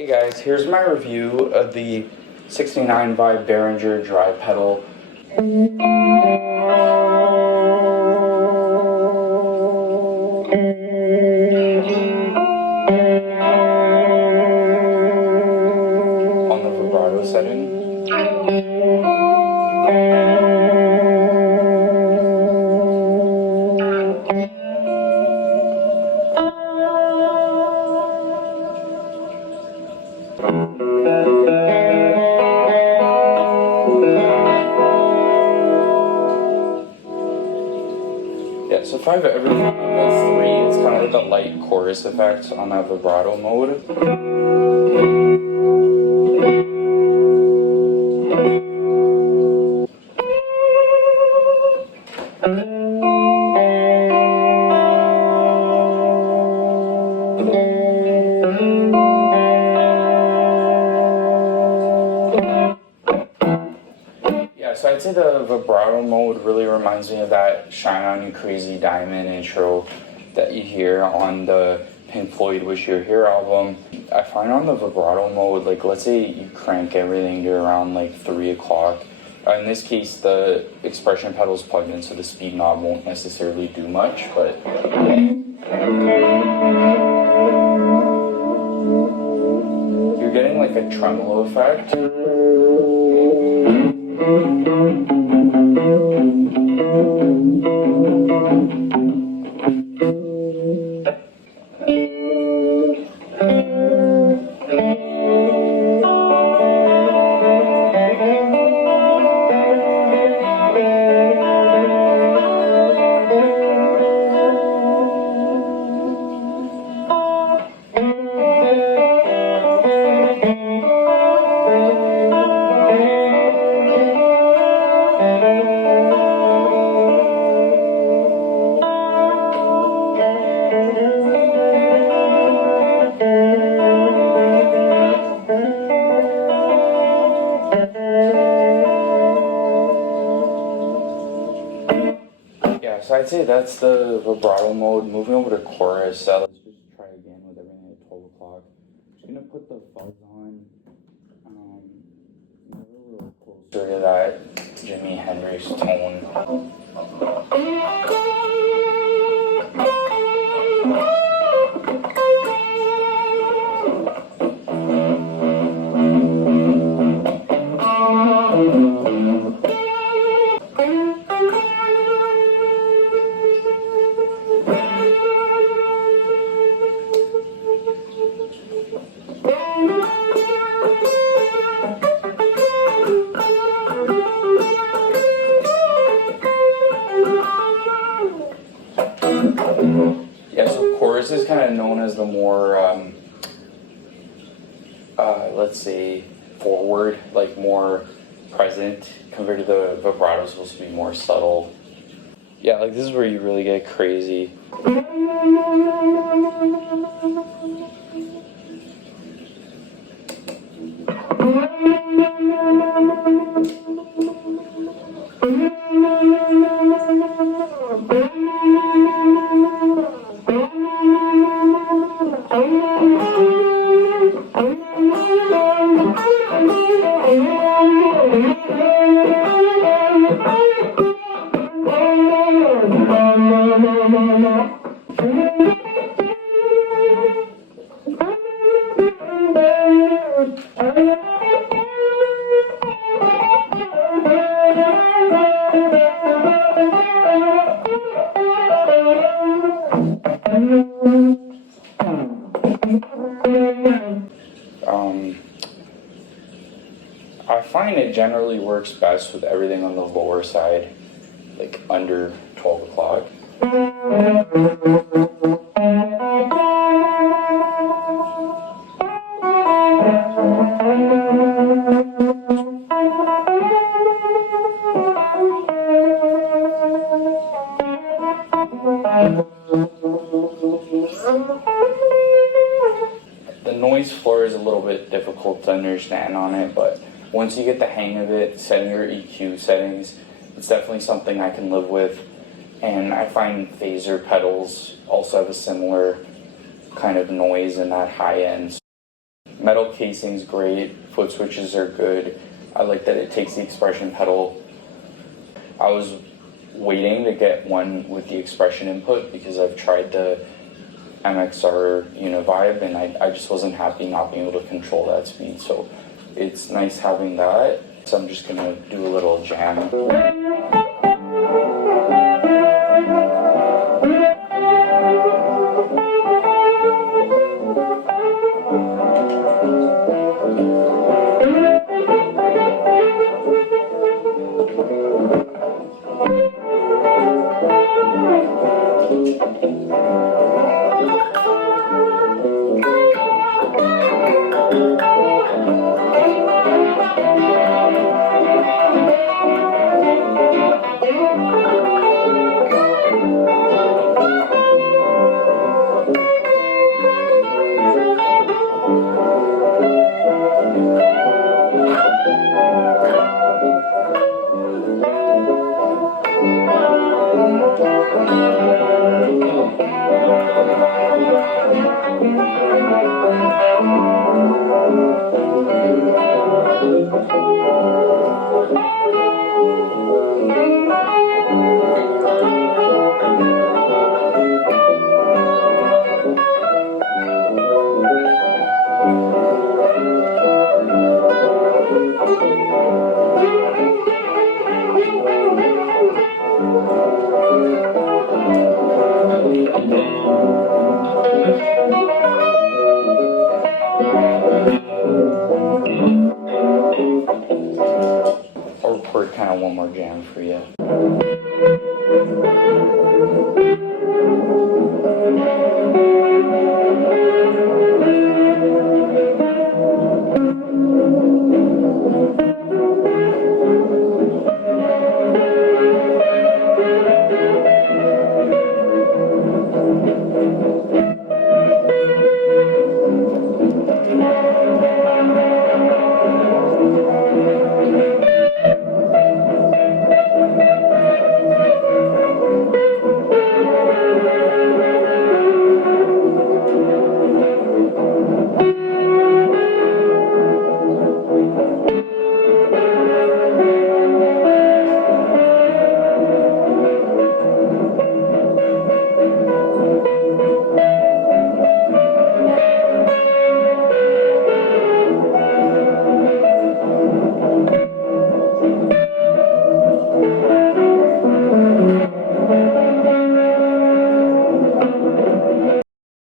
Hey guys, here's my review of the 69 Vibe Behringer drive pedal. On the vibrato setting. Yeah, so if I have everything on level 3, it's kind of like a light chorus effect on that vibrato mode. So I'd say the vibrato mode really reminds me of that Shine On You Crazy Diamond intro that you hear on the Pink Floyd Wish You Were Here album. I find on the vibrato mode, like let's say you crank everything to around like 3 o'clock. In this case, the expression pedal is plugged in, so the speed knob won't necessarily do much, but you're getting like a tremolo effect. So I'd say that's the vibrato mode. Moving over to chorus, let's just try again with everything at 12 o'clock. Just gonna put the fuzz on, a little closer to that Jimi Hendrix tone. Yeah, so chorus is kind of known as the more, let's say, forward, like more present, compared to the vibrato is supposed to be more subtle. Yeah, like this is where you really get crazy. I find it generally works best with everything on the lower side, like under 12 o'clock. The noise floor is a little bit difficult to understand on it, but once you get the hang of it, setting your EQ settings, it's definitely something I can live with. And I find phaser pedals also have a similar kind of noise in that high end. Metal casing's great, foot switches are good. I like that it takes the expression pedal. I was waiting to get one with the expression input because I've tried the MXR Univibe and I just wasn't happy not being able to control that speed. So it's nice having that. So I'm just gonna do a little jam. I'll record kind of one more jam for you.